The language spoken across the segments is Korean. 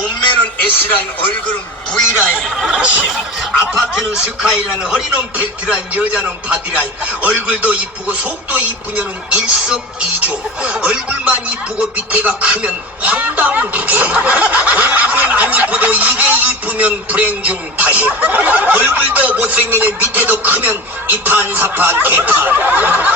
몸매는 S라인, 얼굴은 V라인. 아파트는 스카이라인, 허리는 벨트라인, 여자는 바디라인. 얼굴도 이쁘고 속도 이쁘냐는 일석이조. 얼굴만 이쁘고 밑에가 크면 황당무계. 얼굴은 안 이쁘도 이게 이쁘면 불행 중 다행. 얼굴도 못생기는 밑에도 크면 이판사판 개판.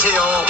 정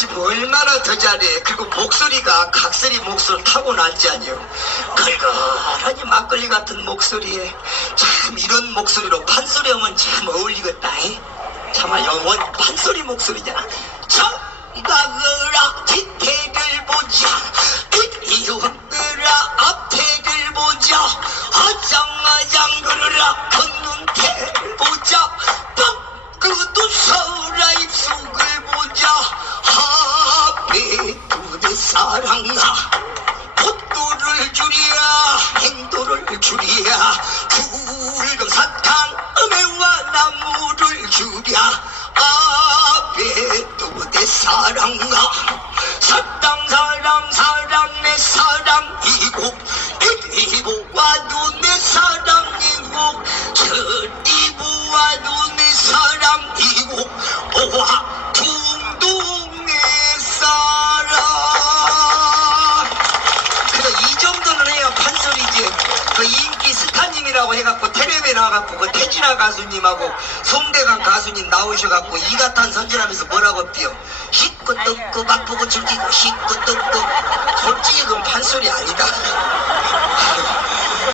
지뭐 얼마나 더 잘해. 그리고 목소리가 각설이 목소리 타고났지 아니요. 걸걸하니 막걸리 같은 목소리에 참 이런 목소리로 판소리 하면 참 어울리겠다. 이. 참아 영원 판소리 목소리잖아. 청각을아 뒤태를 보자. 이혼들아 앞태를 보자. 앞에 또 내 사랑아. 사랑 사랑 사랑 내 사랑이고 이리보와도 내 사랑이고 저리보와도 내 사랑이고 오와 둥둥 내 사랑. 이 정도는 해야 판소리지. 그 이 라고 해갖고 텔레비에 나와갖고 그 태진아 가수님하고 송대관 가수님 나오셔갖고 이가탄 선전하면서 뭐라고 뛰어 hit고 뜯고 맛보고 즐기고 hit고 뜯고. 솔직히 그건 판소리 아니다